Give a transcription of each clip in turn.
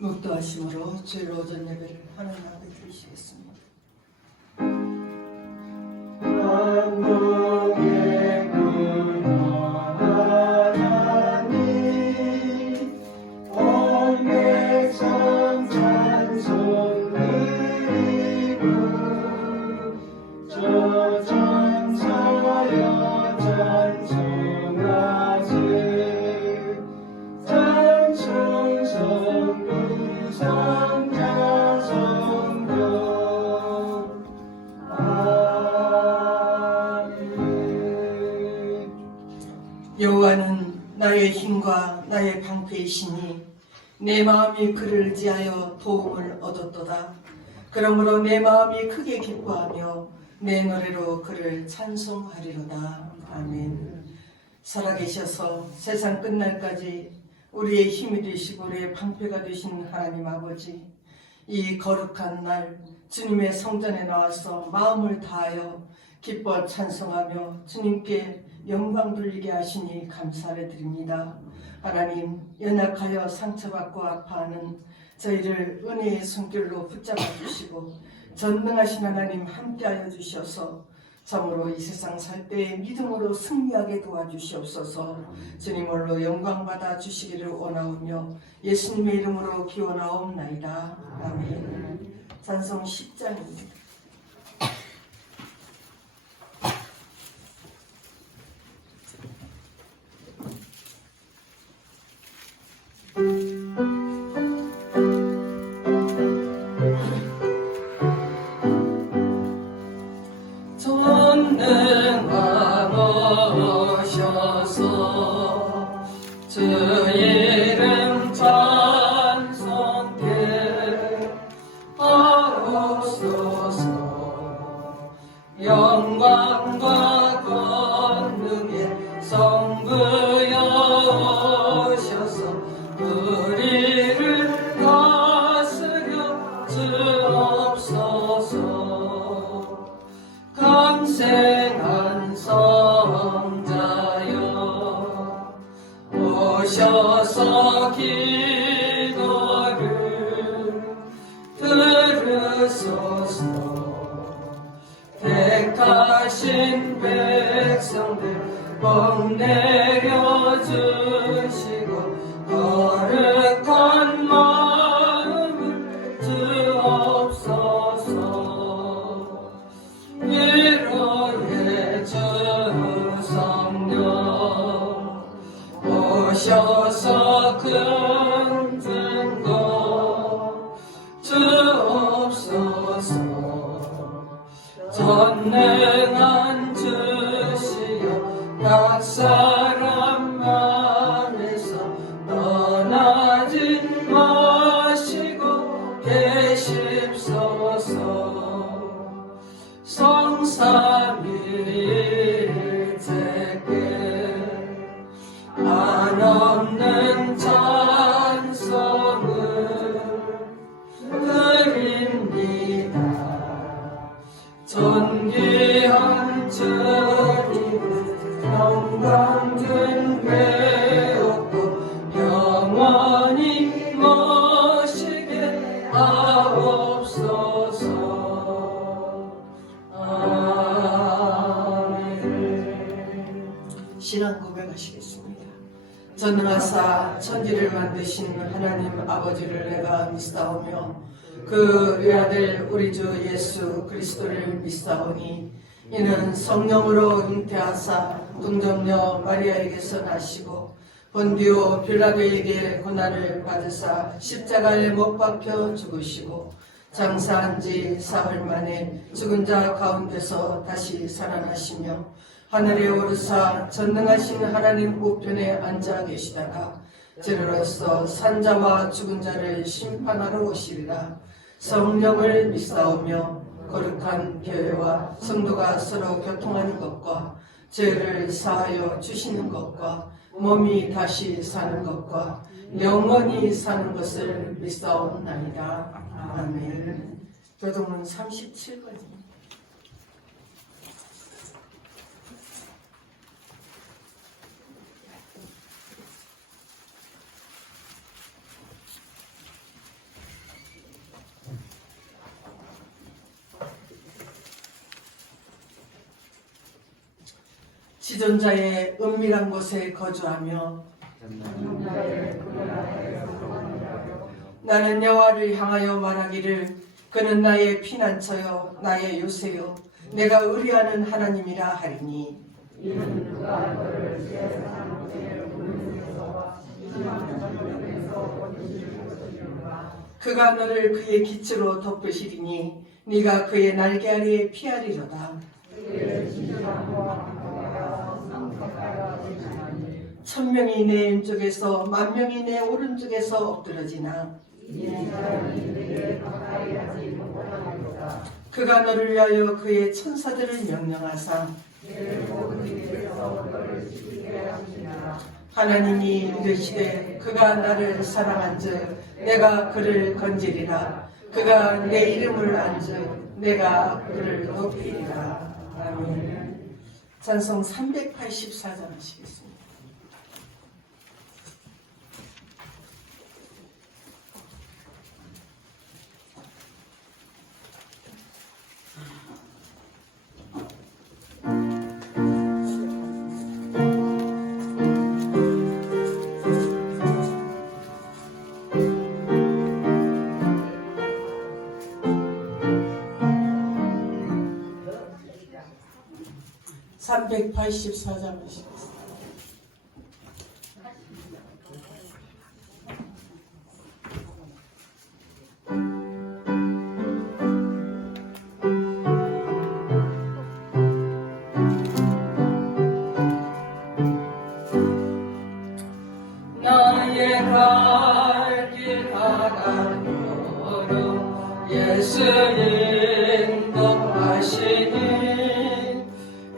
묵도하심으로 주일 오전 예배를 하나님 앞에 드리시겠습니다. 감동의 하나님 온 백성 찬송 드리고 저 천사여 찬송하세 찬송 성부 성자 성령 여호와는 나의 힘과 나의 방패이시니 내 마음이 그를 의지하여 도움을 얻었도다. 그러므로 내 마음이 크게 기뻐하며 내 노래로 그를 찬송하리로다. 아멘. 살아계셔서 세상 끝날까지 우리의 힘이 되시고 우리의 방패가 되신 하나님 아버지, 이 거룩한 날 주님의 성전에 나와서 마음을 다하여 기뻐 찬송하며 주님께 영광 돌리게 하시니 감사를 드립니다. 하나님, 연약하여 상처받고 아파하는 저희를 은혜의 손길로 붙잡아 주시고 전능하신 하나님 함께하여 주셔서 참으로 이 세상 살 때에 믿음으로 승리하게 도와주시옵소서. 주님 홀로 영광 받아 주시기를 원하오며 예수님의 이름으로 기원하옵나이다. 아멘. 찬송 10장입니다. 전능하셔서 주 이름 찬송해 하옵소서. 영광과 권능의 성부여 오셔서 우리를 다스려 주옵소서. 강생한 성자여 오셔서 기도를 들으소서. 택하신 백성들 복 내려주시고 거룩한 마음을 주옵소서. 위로의 주 성령 오셔서 근증거 주옵소서. 전능한 주시여 각 사람 안에서 떠나지 마시고 계십소서. 성삼위일체께 한없는 찬송을 드립니다. 존귀한 주님 영광 되었고 영원히 모시게 하옵소서. 아멘. 신앙 고백하시겠습니다. 전능하사 천지를 만드신 하나님 아버지를 내가 믿사오며 그 외아들 우리 주 예수 그리스도를 믿사오니 이는 성령으로 잉태하사 동정녀 마리아에게서 나시고 본디오 빌라도에게 고난을 받으사 십자가에 못 박혀 죽으시고 장사한 지 사흘 만에 죽은 자 가운데서 다시 살아나시며 하늘에 오르사 전능하신 하나님 우편에 앉아 계시다가 저리로서 산자와 죽은 자를 심판하러 오시리라. 성령을 믿사오며 거룩한 교회와 성도가 서로 교통하는 것과 죄를 사하여 주시는 것과 몸이 다시 사는 것과 영원히 사는 것을 믿사옵나이다. 아멘. 교동문 37번입니다. 지존자의 은밀한 곳에 거주하며 나는 여호와를 향하여 말하기를 그는 나의 피난처요 나의 요새요 내가 의뢰하는 하나님이라 하리니 그가 너를 그의 기초로 덮으시리니 네가 그의 날개 아래에 피하리로다. 천명이 내 왼쪽에서 만명이 내 오른쪽에서 엎드러지나 그가 너를 위하여 그의 천사들을 명령하사 하나님이 이르시되 그가 나를 사랑한즉 내가 그를 건지리라. 그가 내 이름을 안즉 내가 그를 높이리라. 아멘. 찬송 384장 하시겠습니다. (384장) 하시겠습니다. 나의 갈 길 가다로로 예수 인도하시니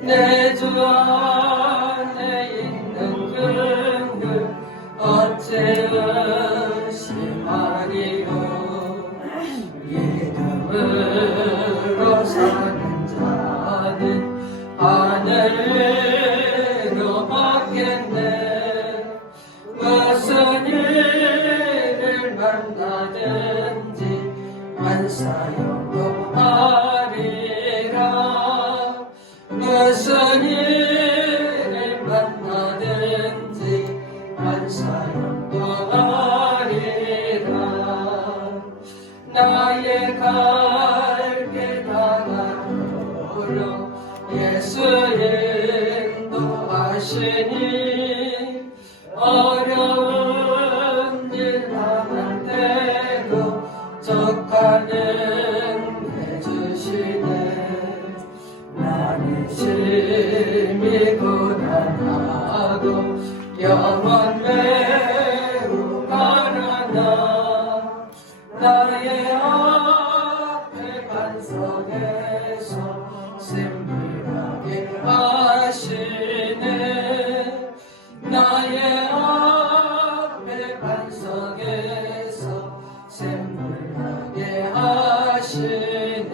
내 주 안에 있는 근들 어째 의심하리요. 믿음으로 사는 자는 하늘로 받겠네. 무슨 일을 만나든지 만사형도 하리라. 무슨 일을 만나든지 만사형도 하리라. 나의 갈 길 가다로로 예수 인도하시니 어려운 일 당할 때도 적하는 해주시네. 나는 심히 고난하고 영원 매우 가난하. 나의 앞에 반석에서 샘물하게 하시네. 나의 앞에 반석에서 샘물하게 하시네.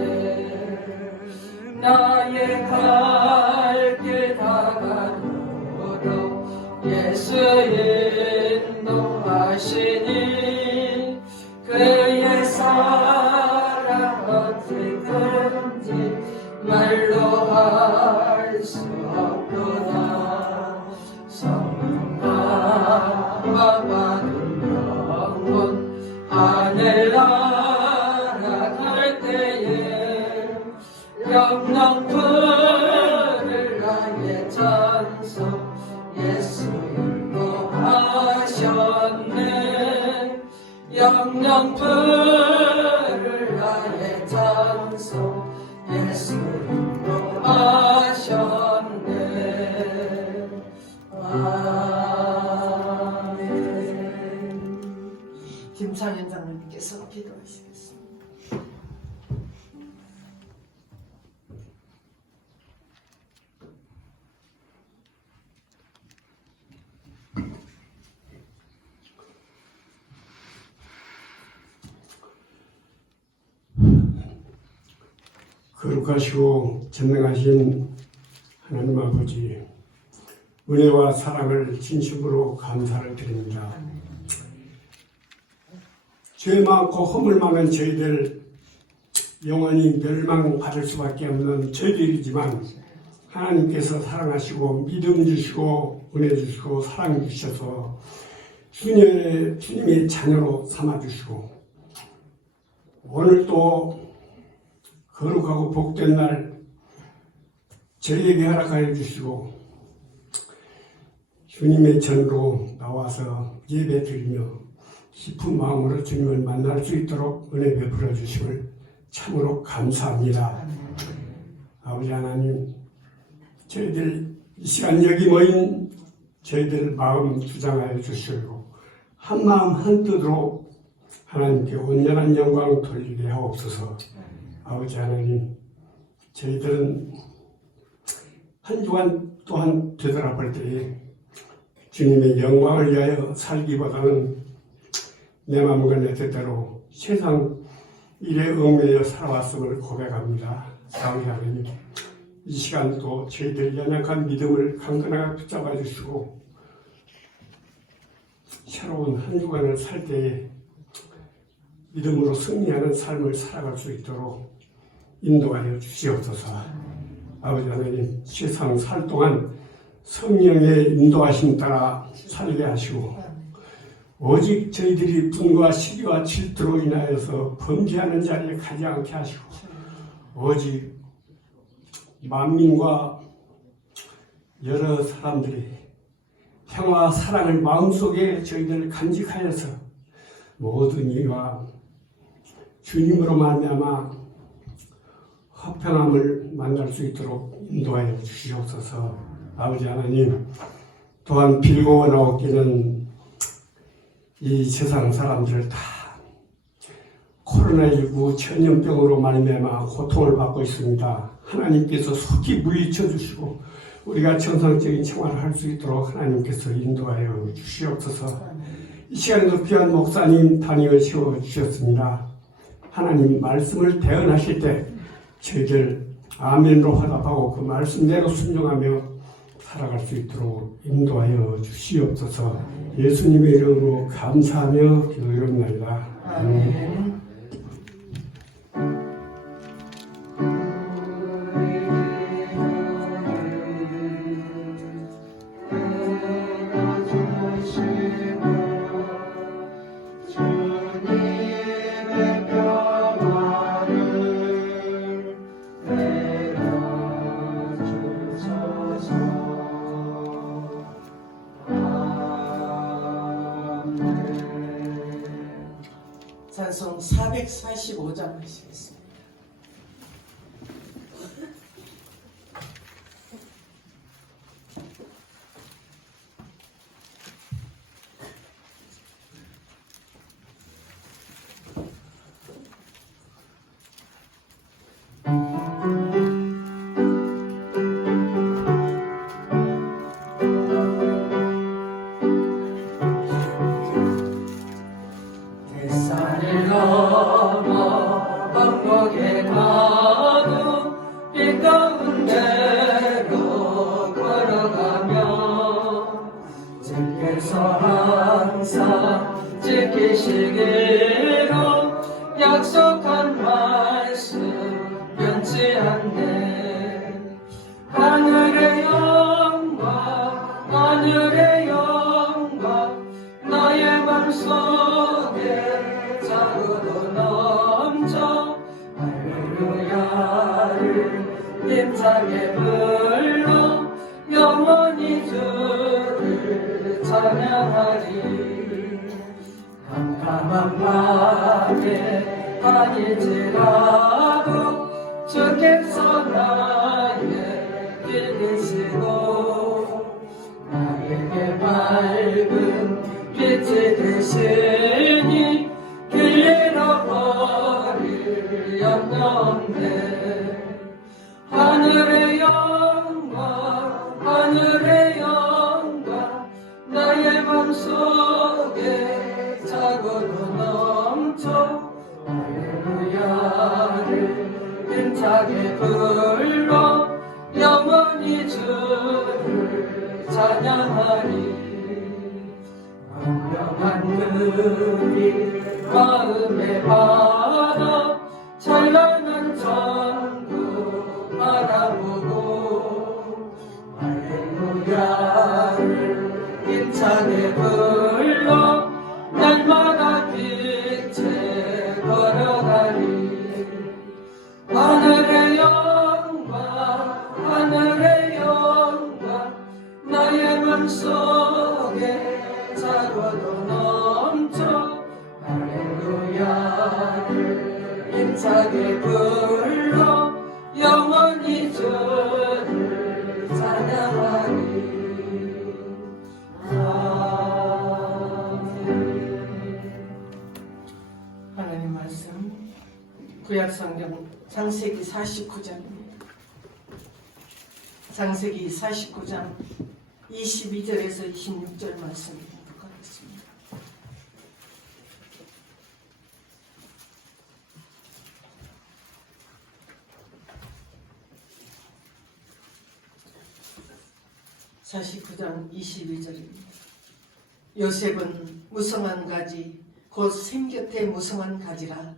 나의 갈 길 가다로로 예수 인도하시니 그의 사랑 어찌든지 말로 할 수 없도다. 성령과 받은 영혼 하늘 날아갈 때에 영광풀을 나의 찬송 예수 인도하셨네. 영광풀을 나의 찬송 예수 인도하셨네. 아멘. 김창현 장로님께서 기도하시겠습니다. 거룩하시고 전능하신 하나님 아버지, 은혜와 사랑을 진심으로 감사를 드립니다. 죄 많고 허물 많은 저희들 영원히 멸망받을 수밖에 없는 저희들이지만 하나님께서 사랑하시고 믿음 주시고 은혜 주시고 사랑 주셔서 주님의 자녀로 삼아주시고 오늘 또 거룩하고 복된 날 저희에게 허락하여 주시고 주님의 전으로 나와서 예배 드리며 깊은 마음으로 주님을 만날 수 있도록 은혜 베풀어 주심을 참으로 감사합니다. 아버지 하나님, 저희들 이 시간 여기 모인 저희들 마음 주장하여 주시고 한마음 한뜻으로 하나님께 온전한 영광을 돌리게 하옵소서. 아버지 하나님, 저희들은 한 주간 또한 되돌아볼 때에 주님의 영광을 위하여 살기보다는 내 마음과 내 뜻대로 세상 일에 얽매여 살아왔음을 고백합니다. 아버지 하나님, 이 시간도 저희들 연약한 믿음을 강건하게 붙잡아 주시고 새로운 한 주간을 살 때에 믿음으로 승리하는 삶을 살아갈 수 있도록 인도하여 주시옵소서. 아버지 하나님, 세상 살 동안 성령의 인도하심 따라 살게 하시고 오직 저희들이 분과 시기와 질투로 인하여서 범죄하는 자리에 가지 않게 하시고 오직 만민과 여러 사람들이 평화와 사랑을 마음속에 저희들 간직하여서 모든 이와 주님으로 말미암아 화평함을 만날 수 있도록 인도하여 주시옵소서. 아버지 하나님, 또한 빌고 나오기는 이 세상 사람들을 다 코로나19 전염병으로 말미암아 고통을 받고 있습니다. 하나님께서 속히 물리쳐 주시고 우리가 정상적인 생활을 할 수 있도록 하나님께서 인도하여 주시옵소서. 이 시간에도 귀한 목사님 단임을 세워주셨습니다. 하나님 말씀을 대언하실 때 저희들 아멘으로 화답하고 그 말씀대로 순종하며 살아갈 수 있도록 인도하여 주시옵소서. 예수님의 이름으로 감사하며 기도드립니다. 아멘. 찬송 445장 하시겠습니다. 햇살을 넘어 왕복에 가도 빛 가운데로 걸어가며 주께서 항상 지키시기로 약속한 말씀 변치 않네. 하늘의 영광 하늘의 영광 나의 맘속에 자고로 넘쳐 할렐루야를 힘차게 불러 영원히 주를 찬양하리. 캄캄한 밤에 다닐지라도 주께서 나의 길 계시고 나에게 밝은 빛이 되시니 길 잃어버릴 염려 없네. 하늘의 영광 하늘의 영광 나의 맘속에 자고로 넘쳐 할렐루야를 힘차게 불러 영원히 주를 찬양하리. 분명한 눈이 마음에 받아 찬란한 천국 바라보고 힘차게 불러 날마다 빛에 걸어가리. 하늘의 영광 하늘의 영광 나의 맘속에 차고도 넘쳐 할렐루야를 힘차게 불러 영원히 주를 찬양하리. 하나님 말씀 구약성경 창세기 49장입니다. 창세기 49장 22절에서 26절 말씀 읽도록하겠습니다. (49장 22절입니다) 요셉은 무성한 가지 곧 샘 곁에 무성한 가지라.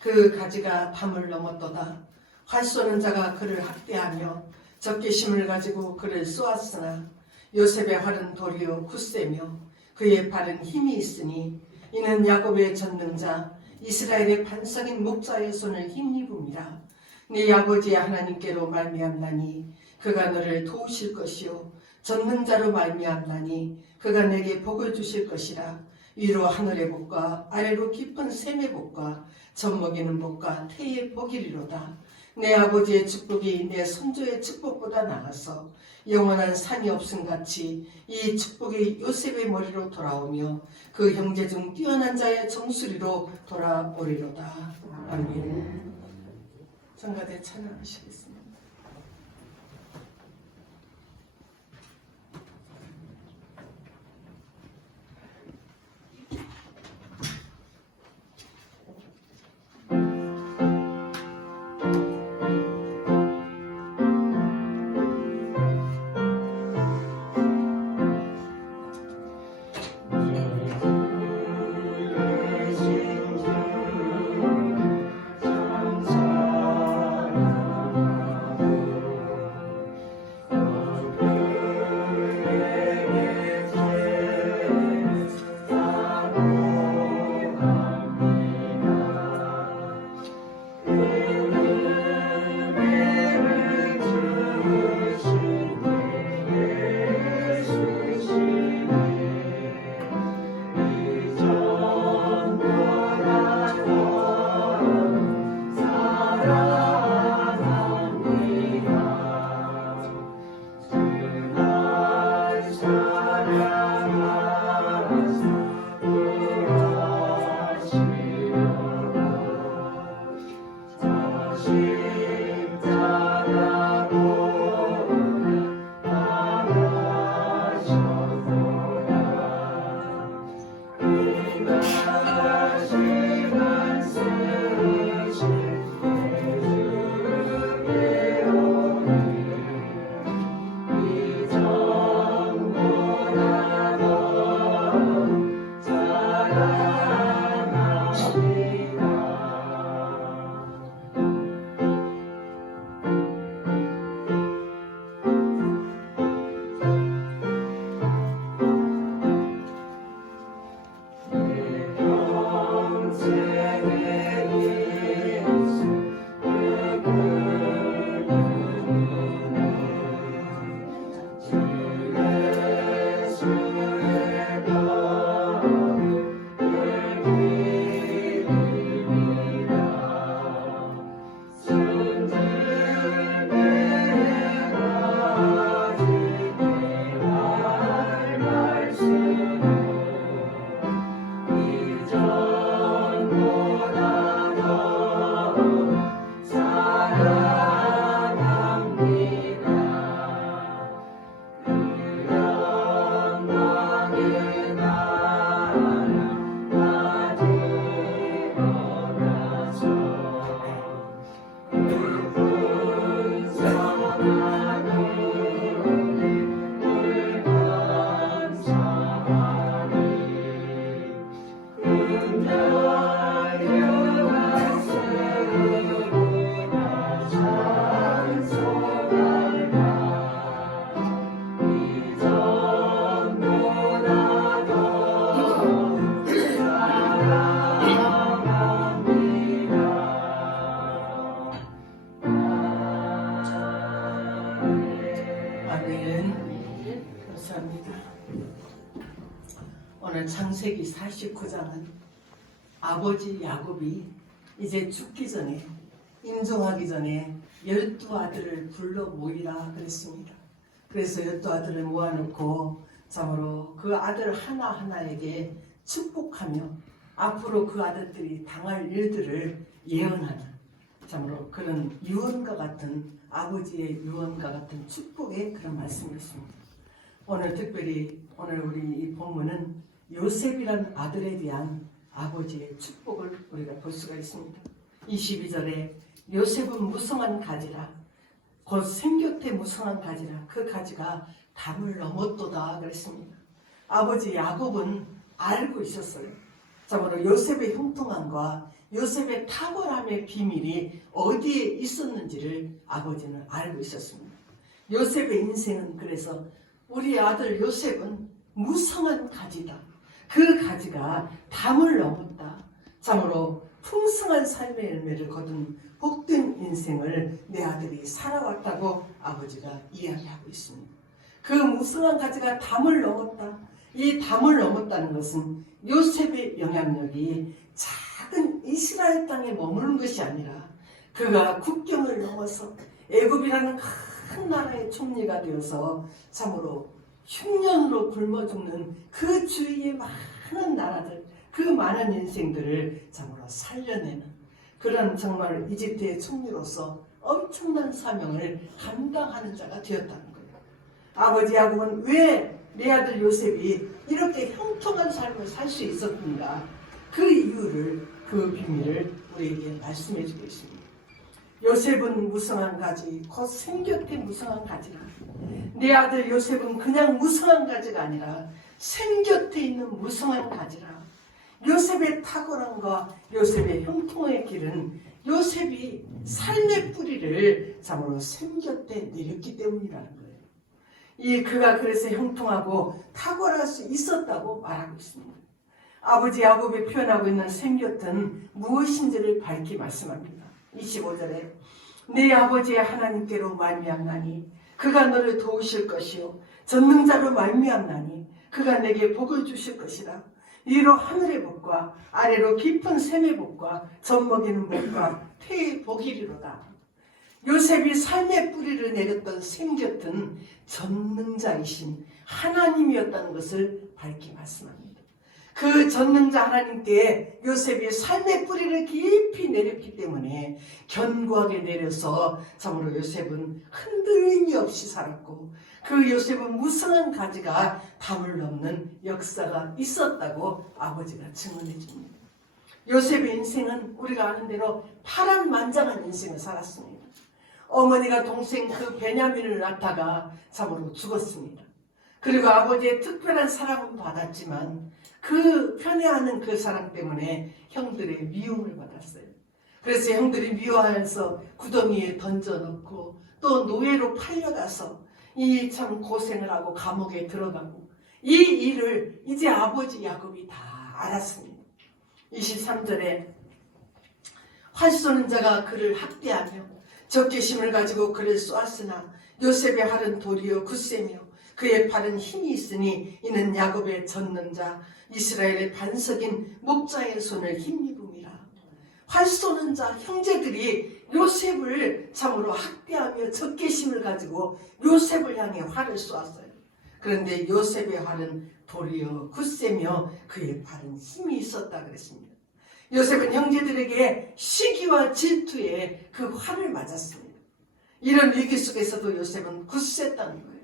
그 가지가 밤을 넘었도다. 활 쏘는 자가 그를 학대하며 적개심을 가지고 그를 쏘았으나 요셉의 활은 도리어 굳세며 그의 발은 힘이 있으니 이는 야곱의 전능자 이스라엘의 반석인 목자의 손을 힘입음이라. 네 아버지의 하나님께로 말미암나니 그가 너를 도우실 것이요 전능자로 말미암나니 그가 내게 복을 주실 것이라. 위로 하늘의 복과 아래로 깊은 샘의 복과 젖먹이는 복과 태의 복이리로다. 내 아버지의 축복이 내 선조의 축복보다 나아서 영원한 산이 없음같이 이 축복이 요셉의 머리로 돌아오며 그 형제 중 뛰어난 자의 정수리로 돌아오리로다. 아멘. 성가대 찬양하시겠습니다. 39장은 아버지 야곱이 이제 죽기 전에, 임종하기 전에 12아들을 불러 모이라 그랬습니다. 그래서 12아들을 모아놓고 참으로 그 아들 하나하나에게 축복하며 앞으로 그 아들들이 당할 일들을 예언하는 참으로 그런 유언과 같은, 아버지의 유언과 같은 축복의 그런 말씀이었습니다. 오늘 특별히 오늘 우리 이 본문은 요셉이라는 아들에 대한 아버지의 축복을 우리가 볼 수가 있습니다. 22절에 요셉은 무성한 가지라, 곧 생곁에 무성한 가지라, 그 가지가 담을 넘었도다 그랬습니다. 아버지 야곱은 알고 있었어요. 참으로 요셉의 형통함과 요셉의 탁월함의 비밀이 어디에 있었는지를 아버지는 알고 있었습니다. 요셉의 인생은 그래서 우리 아들 요셉은 무성한 가지다. 그 가지가 담을 넘었다. 참으로 풍성한 삶의 열매를 거둔 복된 인생을 내 아들이 살아왔다고 아버지가 이야기하고 있습니다. 그 무성한 가지가 담을 넘었다. 이 담을 넘었다는 것은 요셉의 영향력이 작은 이스라엘 땅에 머무는 것이 아니라 그가 국경을 넘어서 애굽이라는 큰 나라의 총리가 되어서 참으로 흉년으로 굶어 죽는 그 주위의 많은 나라들, 그 많은 인생들을 참으로 살려내는 그런 정말 이집트의 총리로서 엄청난 사명을 감당하는 자가 되었다는 거예요. 아버지 야곱은 왜 내 아들 요셉이 이렇게 형통한 삶을 살 수 있었는가, 그 이유를, 그 비밀을 우리에게 말씀해 주고 있습니다. 요셉은 무성한 가지, 곧 생곁에 무성한 가지라. 내 아들 요셉은 그냥 무성한 가지가 아니라 생곁에 있는 무성한 가지라. 요셉의 탁월함과 요셉의 형통의 길은 요셉이 삶의 뿌리를 참으로 생곁에 내렸기 때문이라는 거예요. 그가 그래서 형통하고 탁월할 수 있었다고 말하고 있습니다. 아버지 야곱이 표현하고 있는 생곁은 무엇인지를 밝히 말씀합니다. 25절에 내 아버지의 하나님께로 말미암나니 그가 너를 도우실 것이요 전능자로 말미암나니 그가 내게 복을 주실 것이라. 위로 하늘의 복과 아래로 깊은 샘의 복과 젖먹이는 복과 태의 복이리로다. 요셉이 삶의 뿌리를 내렸던 생곁은 전능자이신 하나님이었다는 것을 밝히 말씀합니다. 그 전능자 하나님께 요셉이 삶의 뿌리를 깊이 내렸기 때문에 견고하게 내려서 참으로 요셉은 흔들림이 없이 살았고 그 요셉은 무성한 가지가 담을 넘는 역사가 있었다고 아버지가 증언해 줍니다. 요셉의 인생은 우리가 아는 대로 파란만장한 인생을 살았습니다. 어머니가 동생 그 베냐민을 낳다가 참으로 죽었습니다. 그리고 아버지의 특별한 사랑은 받았지만 그 편애하는 그 사랑 때문에 형들의 미움을 받았어요. 그래서 형들이 미워하면서 구덩이에 던져놓고 또 노예로 팔려가서 이 참 고생을 하고 감옥에 들어가고 이 일을 이제 아버지 야곱이 다 알았습니다. 23절에 활 쏘는 자가 그를 학대하며 적개심을 가지고 그를 쏘았으나 요셉의 활은 도리어 굳세며 그의 팔은 힘이 있으니 이는 야곱의 전능자 이스라엘의 반석인 목자의 손을 힘입음이라. 활 쏘는 자 형제들이 요셉을 참으로 학대하며 적개심을 가지고 요셉을 향해 활을 쏘았어요. 그런데 요셉의 활은 도리어 굳세며 그의 팔은 힘이 있었다 그랬습니다. 요셉은 형제들에게 시기와 질투에 그 활을 맞았습니다. 이런 위기 속에서도 요셉은 굳셌다는 거예요.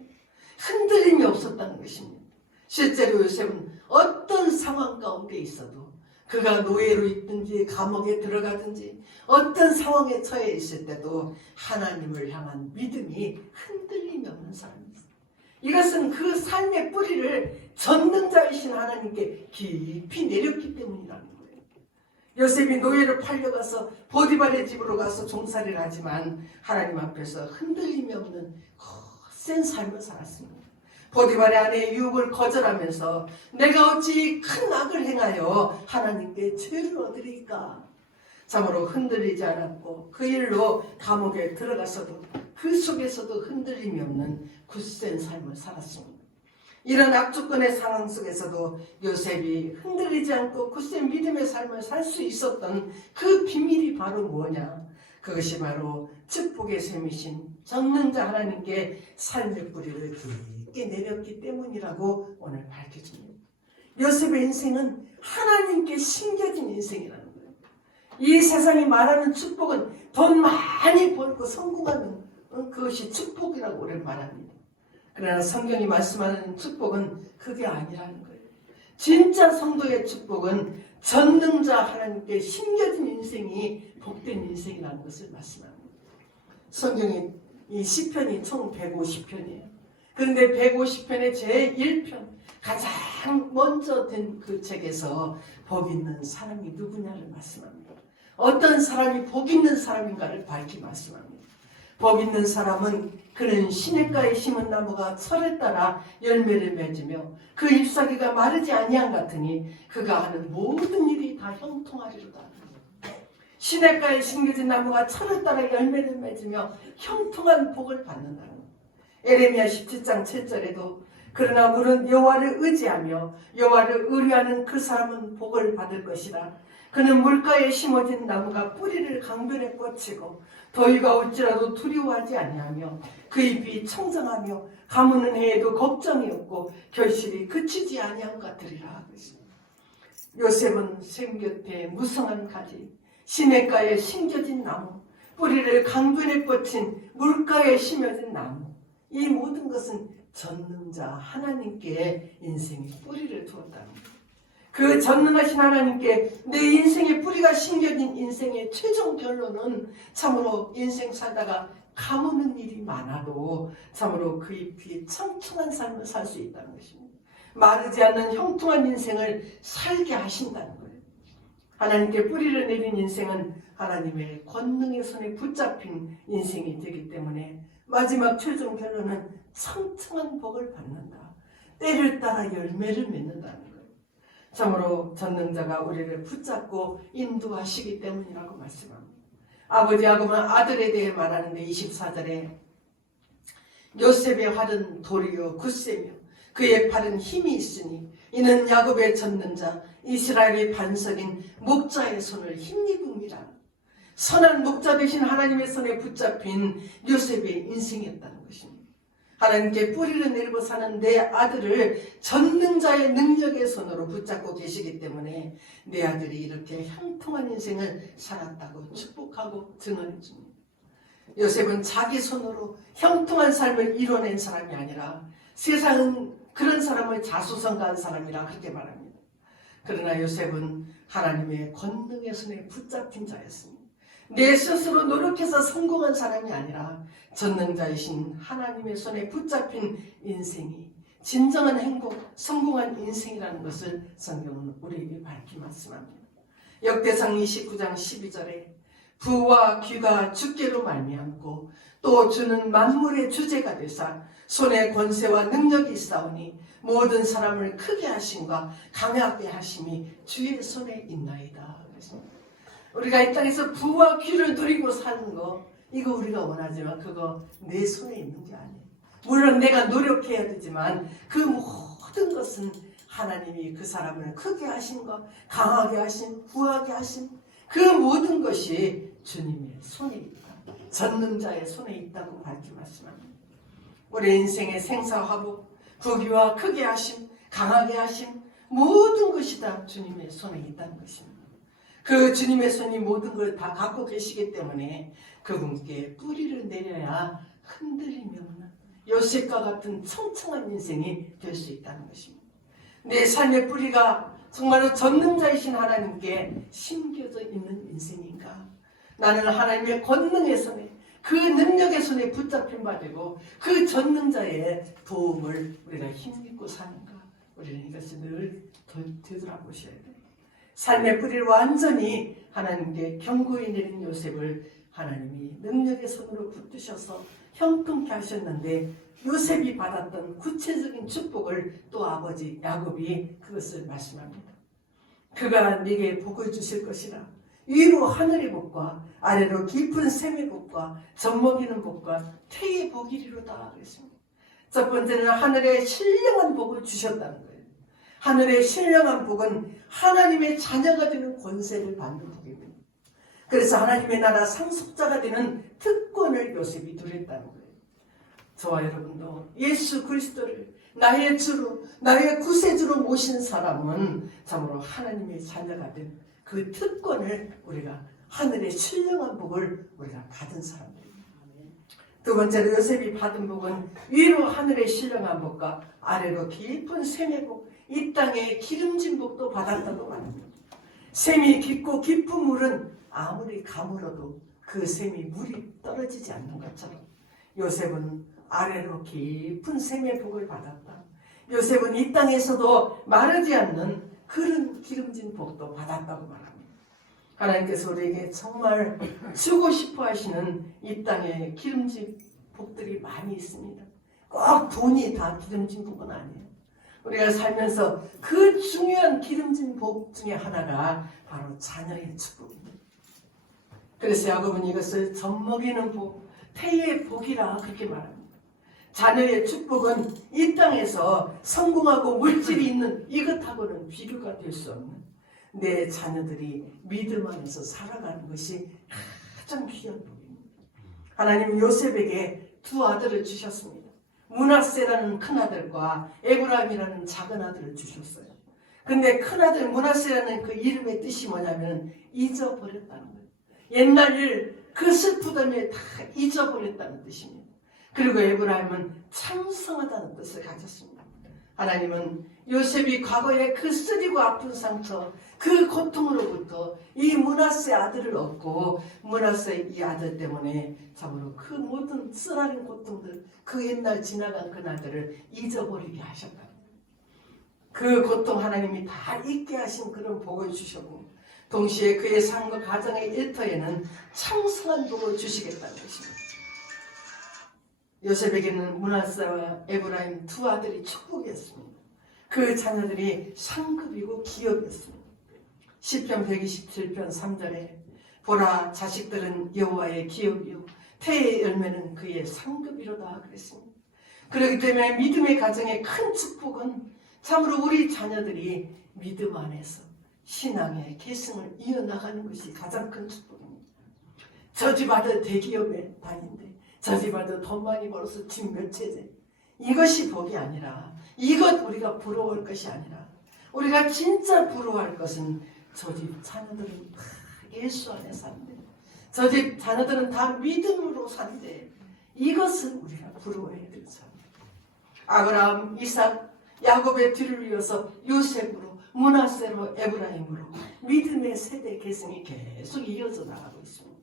흔들림이 없었다는 것입니다. 실제로 요셉은 어떤 상황 가운데 있어도 그가 노예로 있든지 감옥에 들어가든지 어떤 상황에 처해 있을 때도 하나님을 향한 믿음이 흔들림이 없는 사람입니다. 이것은 그 삶의 뿌리를 전능자이신 하나님께 깊이 내렸기 때문이라는 거예요. 요셉이 노예로 팔려가서 보디발의 집으로 가서 종살이를 하지만 하나님 앞에서 흔들림이 없는 거센 삶을 살았습니다. 보디발의 아내의 유혹을 거절하면서 내가 어찌 큰 악을 행하여 하나님께 죄를 얻으리까. 참으로 흔들리지 않았고 그 일로 감옥에 들어가서도 그 속에서도 흔들림이 없는 굳센 삶을 살았습니다. 이런 악조건의 상황 속에서도 요셉이 흔들리지 않고 굳세 믿음의 삶을 살 수 있었던 그 비밀이 바로 뭐냐? 그것이 바로 축복의 셈이신 전능자 하나님께 삶의 뿌리를 깊게 내렸기 때문이라고 오늘 밝혀줍니다. 요셉의 인생은 하나님께 심겨진 인생이라는 거예요. 이 세상이 말하는 축복은 돈 많이 벌고 성공하는 그것이 축복이라고 우리는 말합니다. 그러나 성경이 말씀하는 축복은 그게 아니라는 거예요. 진짜 성도의 축복은 전능자 하나님께 심겨진 인생이 복된 인생이라는 것을 말씀합니다. 성경이 이 시편이 총 150편이에요. 그런데 150편의 제1편 가장 먼저 된 그 책에서 복 있는 사람이 누구냐를 말씀합니다. 어떤 사람이 복 있는 사람인가를 밝히 말씀합니다. 복 있는 사람은 그는 시냇가에 심은 나무가 철에 따라 열매를 맺으며 그 잎사귀가 마르지 아니한 같으니 그가 하는 모든 일이 다 형통하리로다. 시냇가에 심겨진 나무가 철에 따라 열매를 맺으며 형통한 복을 받는다는 거예요. 에레미야 17장 7절에도 그러나 물은 여호와를 의지하며 여호와를 의뢰하는 그 사람은 복을 받을 것이라. 그는 물가에 심어진 나무가 뿌리를 강변에 뻗치고 더위가 올지라도 두려워하지 아니하며 그 잎이 청정하며 가무는 해에도 걱정이 없고 결실이 그치지 아니함 같으리라. 요셉은 샘 곁에 무성한 가지, 시냇가에 심겨진 나무, 뿌리를 강변에 뻗친 물가에 심어진 나무, 이 모든 것은 전능자 하나님께 인생의 뿌리를 두었다는 거예요. 그 전능하신 하나님께 내 인생의 뿌리가 심겨진 인생의 최종 결론은 참으로 인생 살다가 가무는 일이 많아도 참으로 그 잎이 청청한 삶을 살 수 있다는 것입니다. 마르지 않는 형통한 인생을 살게 하신다는 거예요. 하나님께 뿌리를 내린 인생은 하나님의 권능의 손에 붙잡힌 인생이 되기 때문에 마지막 최종 결론은 청청한 복을 받는다. 때를 따라 열매를 맺는다는 거예요. 참으로 전능자가 우리를 붙잡고 인도하시기 때문이라고 말씀합니다. 아버지 야곱은 아들에 대해 말하는데 24절에 요셉의 활은 돌이요 굳세며 그의 팔은 힘이 있으니 이는 야곱의 전능자 이스라엘의 반석인 목자의 손을 힘입음이라. 선한 목자 되신 하나님의 손에 붙잡힌 요셉의 인생이었다는 것입니다. 하나님께 뿌리를 내리고 사는 내 아들을 전능자의 능력의 손으로 붙잡고 계시기 때문에 내 아들이 이렇게 형통한 인생을 살았다고 축복하고 증언해 줍니다. 요셉은 자기 손으로 형통한 삶을 이뤄낸 사람이 아니라 세상은 그런 사람을 자수성가한 사람이라 그렇게 말합니다. 그러나 요셉은 하나님의 권능의 손에 붙잡힌 자였습니다. 내 스스로 노력해서 성공한 사람이 아니라 전능자이신 하나님의 손에 붙잡힌 인생이 진정한 행복, 성공한 인생이라는 것을 성경은 우리에게 밝히 말씀합니다. 역대상 29장 12절에 부와 귀가 주께로 말미암고 또 주는 만물의 주제가 되사 손에 권세와 능력이 있사오니 모든 사람을 크게 하심과 강하게 하심이 주의 손에 있나이다. 우리가 이 땅에서 부와 귀를 누리고 사는 거 이거 우리가 원하지만 그거 내 손에 있는 게 아니에요. 물론 내가 노력해야 되지만 그 모든 것은 하나님이 그 사람을 크게 하신 것, 강하게 하신, 부하게 하신 그 모든 것이 주님의 손에 있다. 전능자의 손에 있다고 밝히 말씀합니다. 우리 인생의 생사화복, 부귀와 크게 하심, 강하게 하심 모든 것이 다 주님의 손에 있다는 것입니다. 그 주님의 손이 모든 걸 다 갖고 계시기 때문에 그분께 뿌리를 내려야 흔들림이 없는 요셉과 같은 청청한 인생이 될 수 있다는 것입니다. 내 삶의 뿌리가 정말로 전능자이신 하나님께 심겨져 있는 인생인가? 나는 하나님의 권능의 손에 그 능력의 손에 붙잡힌 바 되고 그 전능자의 도움을 우리가 힘입고 사는가? 우리는 이것을 늘 되돌아보셔야 돼요. 삶의 뿌리를 완전히 하나님께 견고히 내린 요셉을 하나님이 능력의 손으로 붙드셔서 형통케 하셨는데 요셉이 받았던 구체적인 축복을 또 아버지 야곱이 그것을 말씀합니다. 그가 네게 복을 주실 것이라. 위로 하늘의 복과 아래로 깊은 샘의 복과 젖먹이는 복과 태의 복이리로다 그랬습니다. 첫 번째는 하늘의 신령한 복을 주셨다는 거예요. 하늘의 신령한 복은 하나님의 자녀가 되는 권세를 받는 복입니다. 그래서 하나님의 나라 상속자가 되는 특권을 요셉이 누렸다는 거예요. 저와 여러분도 예수 그리스도를 나의 주로, 나의 구세주로 모신 사람은 참으로 하나님의 자녀가 된 그 특권을 우리가 하늘의 신령한 복을 우리가 받은 사람들입니다. 두 번째로 요셉이 받은 복은 위로 하늘의 신령한 복과 아래로 깊은 샘의 복, 이 땅의 기름진 복도 받았다고 말합니다. 샘이 깊고 깊은 물은 아무리 가물어도 그 샘이 물이 떨어지지 않는 것처럼 요셉은 아래로 깊은 샘의 복을 받았다. 요셉은 이 땅에서도 마르지 않는 그런 기름진 복도 받았다고 말합니다. 하나님께서 우리에게 정말 주고 싶어 하시는 이 땅에 기름진 복들이 많이 있습니다. 꼭 돈이 다 기름진 복은 아니에요. 우리가 살면서 그 중요한 기름진 복 중에 하나가 바로 자녀의 축복입니다. 그래서 야곱은 이것을 젖먹이는 복, 태의 복이라 그렇게 말합니다. 자녀의 축복은 이 땅에서 성공하고 물질이 있는 이것하고는 비교가 될 수 없는 내 자녀들이 믿음 안에서 살아가는 것이 가장 귀한 복입니다. 하나님은 요셉에게 두 아들을 주셨습니다. 므낫세라는 큰아들과 에브라임이라는 작은 아들을 주셨어요. 근데 큰아들 므낫세라는 그 이름의 뜻이 뭐냐면 잊어버렸다는 거예요. 옛날 일, 그 슬프던 일 다 잊어버렸다는 뜻입니다. 그리고 에브라임은 창성하다는 뜻을 가졌습니다. 하나님은 요셉이 과거에 그 쓰리고 아픈 상처, 그 고통으로부터 이 므낫세 아들을 얻고 므낫세 이 아들 때문에 참으로 그 모든 쓰라린 고통들, 그 옛날 지나간 그날들을 잊어버리게 하셨다. 그 고통 하나님이 다 잊게 하신 그런 복을 주셨고 동시에 그의 삶과 가정의 일터에는 창성한 복을 주시겠다는 것입니다. 요셉에게는 므낫세와 에브라임 두 아들이 축복이었습니다. 그 자녀들이 상급이고 기업이었습니다. 시편 127편 3절에 보라 자식들은 여호와의 기업이요 태의 열매는 그의 상급이로다 그랬습니다. 그렇기 때문에 믿음의 가정의 큰 축복은 참으로 우리 자녀들이 믿음 안에서 신앙의 계승을 이어나가는 것이 가장 큰 축복입니다. 저 집 아들 대기업에 다닌대. 저 집 아들 돈 많이 벌어서 집 몇 채제. 이것이 복이 아니라 이것 우리가 부러워할 것이 아니라 우리가 진짜 부러워할 것은 저 집 자녀들은 다 예수 안에 산대. 저 집 자녀들은 다 믿음으로 산대. 이것을 우리가 부러워해야 되는 사람. 아브라함, 이삭, 야곱의 뒤를 이어서 요셉으로 므낫세로 에브라임으로 믿음의 세대 계승이 계속 이어져 나가고 있습니다.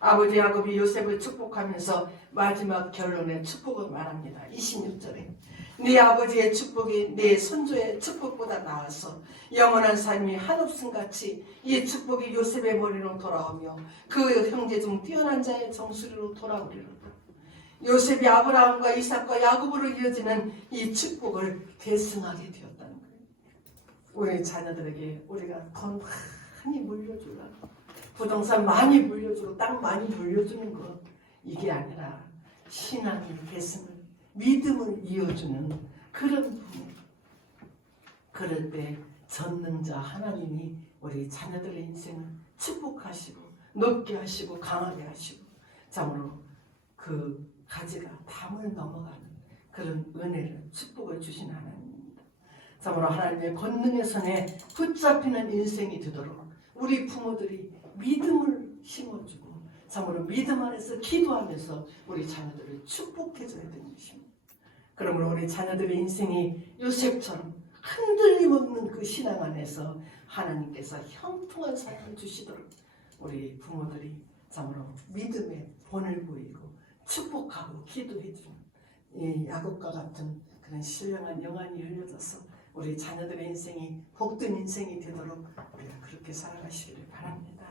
아버지 야곱이 요셉을 축복하면서 마지막 결론의 축복을 말합니다. 26절에 네 아버지의 축복이 네 선조의 축복보다 나아서 영원한 삶이 한없음같이 이 축복이 요셉의 머리로 돌아오며 그 형제 중 뛰어난 자의 정수리로 돌아오리로다. 요셉이 아브라함과 이삭과 야곱으로 이어지는 이 축복을 계승하게 되었다는 거예요. 우리 자녀들에게 우리가 돈 많이 물려주려고 부동산 많이 물려주고 땅 많이 물려주는 것 이게 아니라 신앙의 계승을 믿음을 이어주는 그런 부분. 그럴 때 전능자 하나님이 우리 자녀들의 인생을 축복하시고 높게 하시고 강하게 하시고 참으로 그 가지가 담을 넘어가는 그런 은혜를 축복을 주신 하나님입니다. 참으로 하나님의 권능의 손에 붙잡히는 인생이 되도록 우리 부모들이 믿음을 심어주고 참으로 믿음 안에서 기도하면서 우리 자녀들을 축복해줘야 되는 것입니다. 그러므로 우리 자녀들의 인생이 요셉처럼 흔들림 없는 그 신앙 안에서 하나님께서 형통한 삶을 주시도록 우리 부모들이 참으로 믿음의 본을 보이고 축복하고 기도해주는 이 야곱과 같은 그런 신령한 영안이 흘려져서 우리 자녀들의 인생이 복된 인생이 되도록 우리가 그렇게 살아가시기를 바랍니다.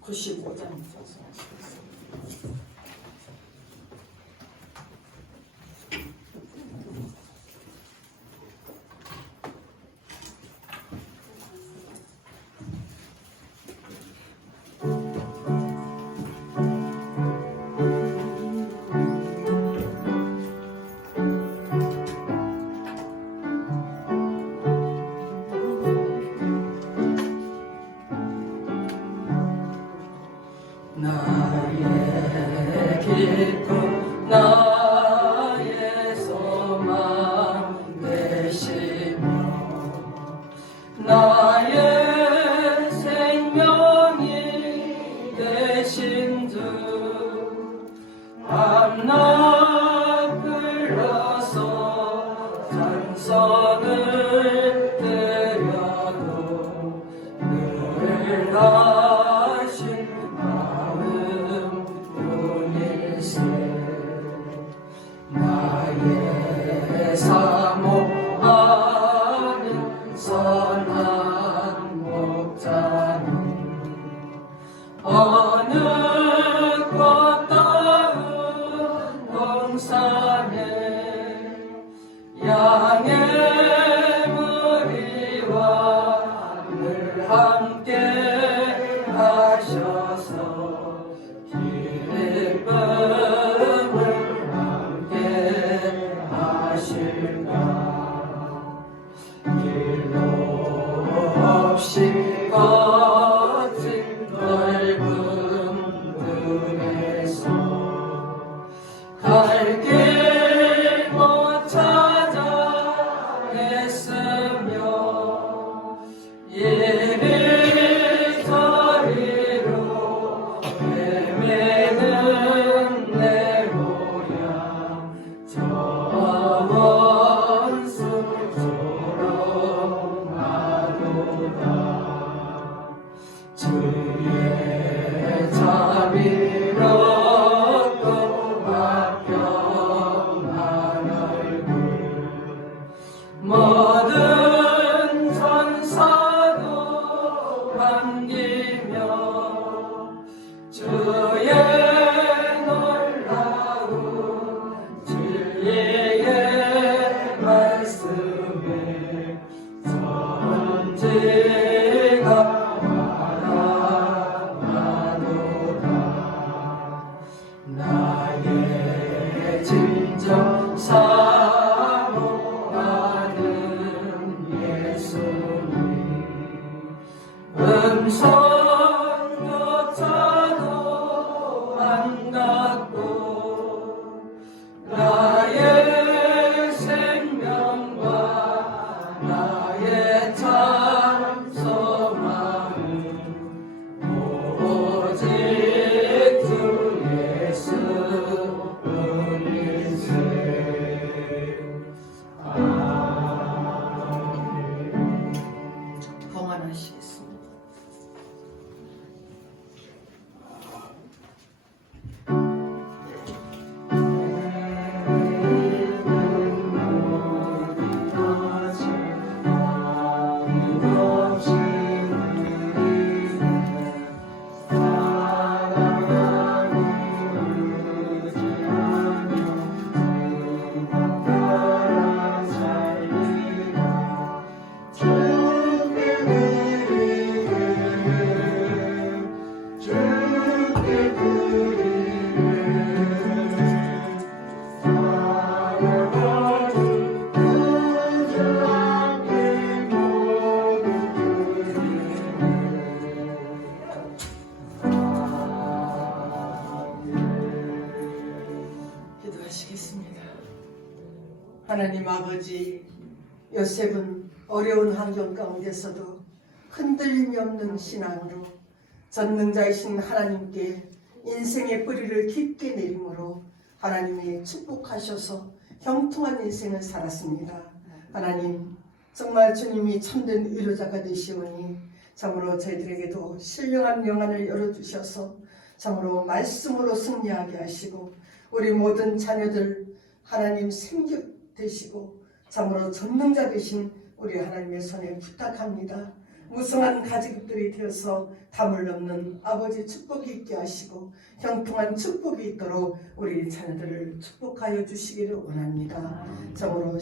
95장 나의 생명이 되신 주 밤낮 흘러서 찬송을 드려도 늘 하신 마음 뿐일세 나의 사모하는 선한 목자는 어느 꽃다운 동산에 양의 무리와 늘 함께 하셔서 기쁨을 함께 하실까 길도 없이 거친 넓은 들에서 갈 길 못 찾아 애쓰며 이리저리로 헤매는 내 고향 저 먼 숲으로 가노다 주의 자비롭고 화평한 얼굴 모든 천사도 반기며 주의 놀라운 진리의 말씀에 선지가 바라나도다 나의 진정 사모하는 예수님 음성조차도 안 갖고 나의 생명과 나의 참 소망은 오직 주 예수뿐일세 봉안하시겠습니다. 기도하시겠습니다. 하나님 아버지, 요셉은 어려운 환경 가운데서도 흔들림이 없는 신앙으로 전능자이신 하나님께 인생의 뿌리를 깊게 내림으로 하나님이 축복하셔서 형통한 인생을 살았습니다. 하나님, 정말 주님이 참된 위로자가 되시오니 참으로 저희들에게도 신령한 영안을 열어주셔서 참으로 말씀으로 승리하게 하시고 우리 모든 자녀들 하나님 생격 되시고 참으로 전능자 되신 우리 하나님의 손에 부탁합니다. 무성한 가족들이 되어서 담을 넘는 아버지 축복이 있게 하시고 형통한 축복이 있도록 우리 자녀들을 축복하여 주시기를 원합니다. 참으로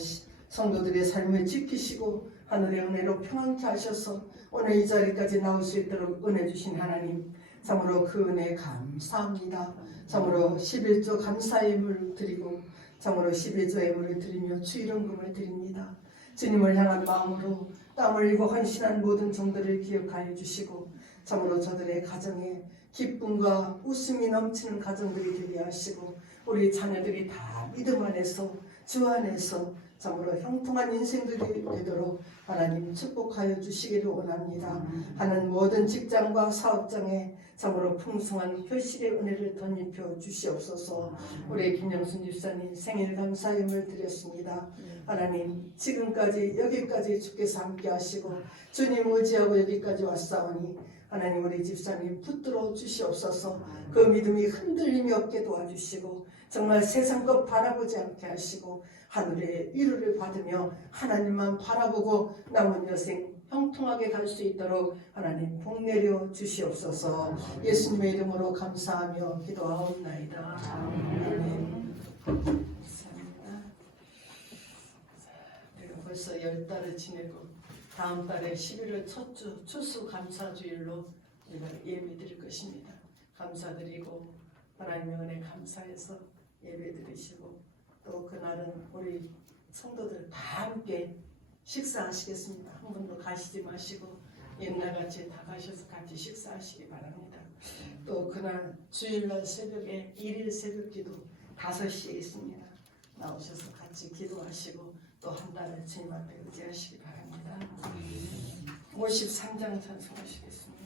성도들의 삶을 지키시고 하늘의 은혜로 평안케 하셔서 오늘 이 자리까지 나올 수 있도록 은혜 주신 하나님, 참으로 그 은혜 감사합니다. 참으로 11조 감사의 예물을 드리고 참으로 11조 예물을 드리며 주일원금을 드립니다. 주님을 향한 마음으로 땀 흘리고 헌신한 모든 종들을 기억하여 주시고 참으로 저들의 가정에 기쁨과 웃음이 넘치는 가정들이 되게 하시고 우리 자녀들이 다 믿음 안에서 주 안에서 참으로 형통한 인생들이 되도록 하나님 축복하여 주시기를 원합니다. 하는 모든 직장과 사업장에 참으로 풍성한 효실의 은혜를 덧입혀 주시옵소서. 우리 김영순 집사님 생일 감사임을 드렸습니다. 하나님 지금까지 여기까지 주께서 함께 하시고 주님 의지하고 여기까지 왔사오니 하나님 우리 집사님 붙들어 주시옵소서. 그 믿음이 흔들림이 없게 도와주시고 정말 세상 것 바라보지 않게 하시고 하늘의 위로를 받으며 하나님만 바라보고 남은 여생 형통하게 갈 수 있도록 하나님 복 내려 주시옵소서. 예수님의 이름으로 감사하며 기도하옵나이다. 아멘. 감사합니다. 우리가 벌써 10달을 지내고 다음 달에 11월 첫 주 추수감사주일로 우리가 예배드릴 것입니다. 감사드리고 하나님의 은혜 감사해서 예배드리시고 또 그날은 우리 성도들 다 함께 식사하시겠습니다. 한 번도 가시지 마시고 옛날같이 다 가셔서 같이 식사하시기 바랍니다. 또 그날 주일날 새벽에 1일 새벽기도 5시에 있습니다. 나오셔서 같이 기도하시고 또 한 달을 주님 앞에 의지하시기 바랍니다. 53장 찬송하시겠습니다.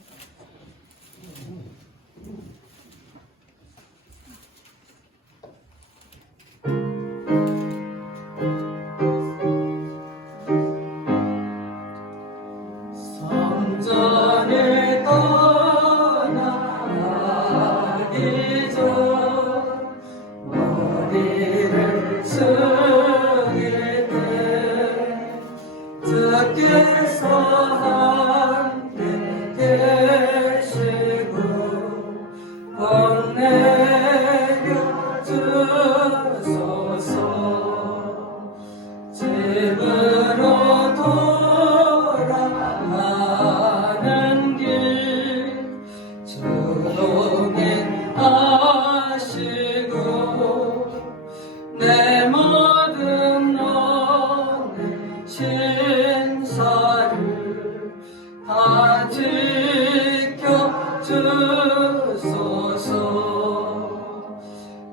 성전을 떠나기 전 머리를 숙일 때 주께서 함께 계시고 복 내려 주소서. 집으로 돌아가는 길 주동행하시고 내 모든 오늘 신사를 다 지켜주소서.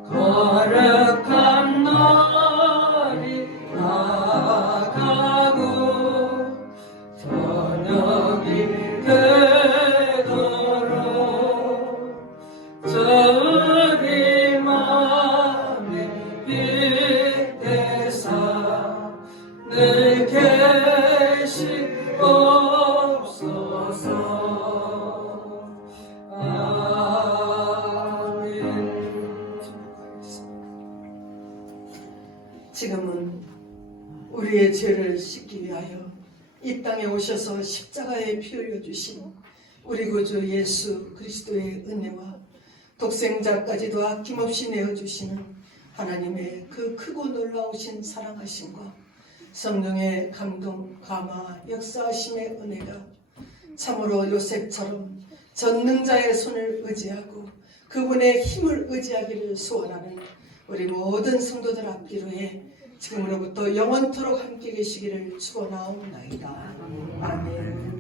거룩한 날이 나가고 저녁이 되도록 저리 맘에 빛대사 늘 계시옵소서. 아멘. 지금은 우리의 죄를 씻기 위하여 이 땅에 오셔서 십자가에 피 흘려 주신 우리 구주 예수 그리스도의 은혜와 독생자까지도 아낌없이 내어주시는 하나님의 그 크고 놀라우신 사랑하심과 성령의 감동, 감화, 역사하심의 은혜가 참으로 요셉처럼 전능자의 손을 의지하고 그분의 힘을 의지하기를 소원하는 우리 모든 성도들 앞뒤로에 지금으로부터 영원토록 함께 계시기를 축원하옵나이다. 아멘.